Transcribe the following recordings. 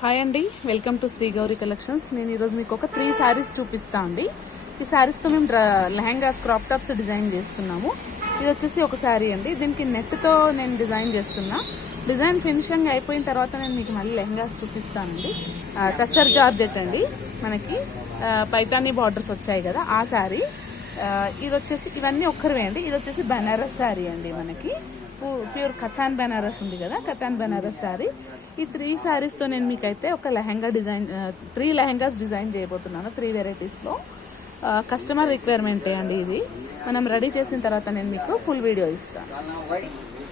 Hi అండి, welcome to Shri Gauri collections. నేను ఈరోజు మీకు ఒక 3 శారీస్ చూపిస్తా అండి. ఈ శారీస్తో మేము లెహంగాస్ క్రాప్ టాప్స్ డిజైన్ చేస్తున్నాము. ఇది వచ్చేసి ఒక శారీ అండి. దీనికి నెట్తో నేను డిజైన్ చేస్తున్నా. డిజైన్ ఫినిషింగ్ అయిపోయిన తర్వాత నేను మీకు మళ్ళీ లెహంగాస్ చూపిస్తానండి. టస్సర్ జార్జెట్ అండి, మనకి పైతానీ బార్డర్స్ వచ్చాయి కదా ఆ శారీ. ఇది వచ్చేసి ఇవన్నీ ఒక్కరివే అండి. ఇది వచ్చేసి బనారస్ శారీ అండి, మనకి ప్యూర్ కథాన్ బనారస్ ఉంది కదా, కథాన్ బనారస్ శారీ. ఈ 3 శారీస్తో నేను మీకైతే ఒక లెహంగా డిజైన్ 3 లెహంగాస్ డిజైన్ చేయబోతున్నాను. 3 వెరైటీస్లో కస్టమర్ రిక్వైర్మెంటే అండి. ఇది మనం రెడీ చేసిన తర్వాత నేను మీకు ఫుల్ వీడియో ఇస్తాను.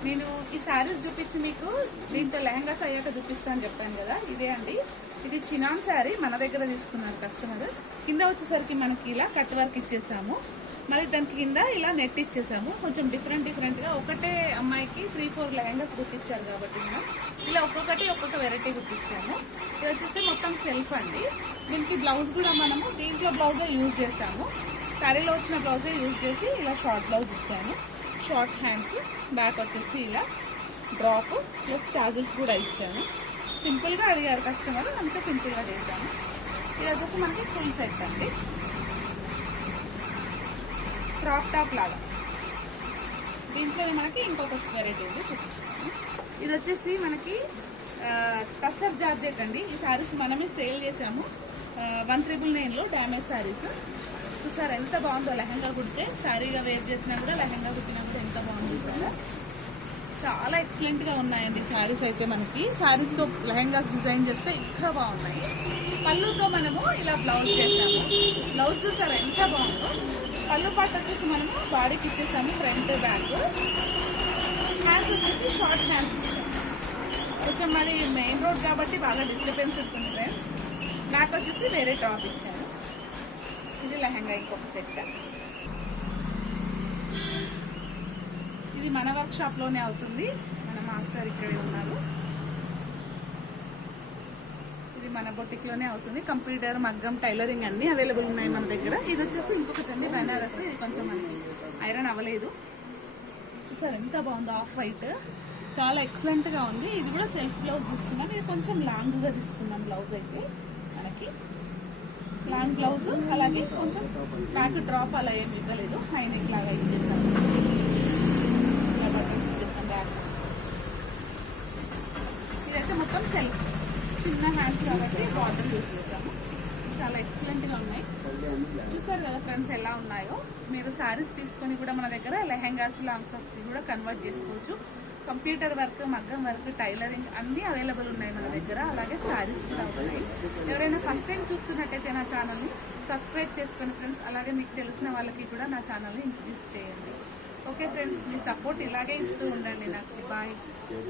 నేను ఈ శారీస్ చూపించి మీకు దీంతో లెహంగాస్ అయ్యాక చూపిస్తాను చెప్పాను కదా, ఇదే అండి. ఇది చినాన్ శారీ మన దగ్గర తీసుకున్నారు కస్టమర్. కింద వచ్చేసరికి మనకి ఇలా కట్ వర్క్ ఇచ్చేసాము, మళ్ళీ దానికి కింద ఇలా నెట్ ఇచ్చేసాము. కొంచెం డిఫరెంట్గా ఒకటే అమ్మాయికి 3-4 లెహంగాస్ గుర్తించారు కాబట్టి మనం ఇలా ఒక్కొక్క వెరైటీ గుర్తించాము. ఇది వచ్చేసి మొత్తం సెల్ఫ్ అండి. దీనికి బ్లౌజ్ కూడా మనము దీంట్లో బ్లౌజే యూజ్ చేసాము. శారీలో వచ్చిన బ్లౌజే యూజ్ చేసి ఇలా షార్ట్ బ్లౌజ్ ఇచ్చాను. షార్ట్ హ్యాండ్స్, బ్యాక్ వచ్చేసి ఇలా డ్రాప్ ప్లస్ టాజిల్స్ కూడా ఇచ్చాను. సింపుల్గా అడిగారు కస్టమర్, అంతా సింపుల్గా చేశాను. ఇది వచ్చేసి మనకి ఫుల్ సెట్ అండి, క్రాప్ టాప్ లాగా. దీంట్లో మనకి ఇంకొక వెరైటీ ఉంది, చూపిస్తాను. ఇది వచ్చేసి మనకి టస్సర్ జార్జెట్ అండి. ఈ శారీస్ మనమే సేల్ చేసాము 1,999లో డ్యామేజ్ శారీస్. చూసారా ఎంత బాగుందో, లెహంగా కుడితే శారీగా వేర్ చేసినా కూడా లెహంగా కుట్టినా కూడా ఎంత బాగుంది సార్. చాలా ఎక్సలెంట్గా ఉన్నాయండి శారీస్ అయితే. మనకి శారీస్తో లెహంగాస్ డిజైన్ చేస్తే ఇంకా బాగున్నాయి. పళ్ళుతో మనము ఇలా బ్లౌజ్ చేసాము. బ్లౌజ్ చూసారా ఎంత బాగుందో. పళ్ళు పాటు వచ్చేసి మనము బాడీకి ఇచ్చేసాము, ఫ్రంట్ బ్యాక్. హ్యాండ్స్ వచ్చేసి షార్ట్ హ్యాండ్స్ ఇచ్చాము. కొంచెం మరి మెయిన్ రోడ్ కాబట్టి బాగా డిస్టర్బెన్స్ ఉంటుంది ఫ్రెండ్స్. బ్యాక్ వచ్చేసి వేరే టాప్ ఇచ్చాను. ఇది లెహంగా ఇంకొక సెట్. ఇది మన వర్క్ షాప్లోనే అవుతుంది, మన మాస్టర్ ఇక్కడే ఉన్నారు. ఇది మన బొటిక్లోనే అవుతుంది. కంప్యూటర్, మగ్గం, టైలరింగ్ అన్నీ అవైలబుల్ ఉన్నాయి మన దగ్గర. ఇది వచ్చేసి ఇంకొకటి అండి బనారస్. ఇది కొంచెం మనకి ఐరన్ అవ్వలేదు. చూసారు ఎంత బాగుందో, ఆఫ్ వైట్, చాలా ఎక్సలెంట్గా ఉంది. ఇది కూడా సెల్ఫ్ బ్లౌజ్ తీసుకున్నాం. ఇది కొంచెం లాంగ్గా తీసుకున్నాం బ్లౌజ్ అయితే. మనకి లాంగ్ బ్లౌజ్, అలాగే కొంచెం బ్యాక్ డ్రాప్ అలా ఏమి ఇవ్వలేదు, హై నెక్ లాగా ఇచ్చేసాము. బటన్స్ ఇచ్చేసాం బ్యాక్. ఇదైతే మొత్తం సెల్ఫ్, చిన్న హ్యాండ్స్ కాబట్టి బార్డర్ యూజ్ చేసాము. చాలా ఎక్సలెంట్గా ఉన్నాయి. చూసారు కదా ఫ్రెండ్స్ ఎలా ఉన్నాయో. మీరు శారీస్ తీసుకొని కూడా మన దగ్గర లెహంగాస్, లాంగ్ ఫ్రాక్స్ కూడా కన్వర్ట్ చేసుకోవచ్చు. కంప్యూటర్ వర్క్, మగ్గం వర్క్, టైలరింగ్ అన్నీ అవైలబుల్ ఉన్నాయి మన దగ్గర. అలాగే శారీస్ కూడా ఉన్నాయి. ఎవరైనా ఫస్ట్ టైం చూస్తున్నట్టయితే నా ఛానల్ని సబ్స్క్రైబ్ చేసుకొని ఫ్రెండ్స్, అలాగే మీకు తెలిసిన వాళ్ళకి కూడా నా ఛానల్ని ఇంట్రడ్యూస్ చేయండి. ఓకే ఫ్రెండ్స్, మీ సపోర్ట్ ఇలాగే ఇస్తూ ఉండండి నాకు. బాయ్.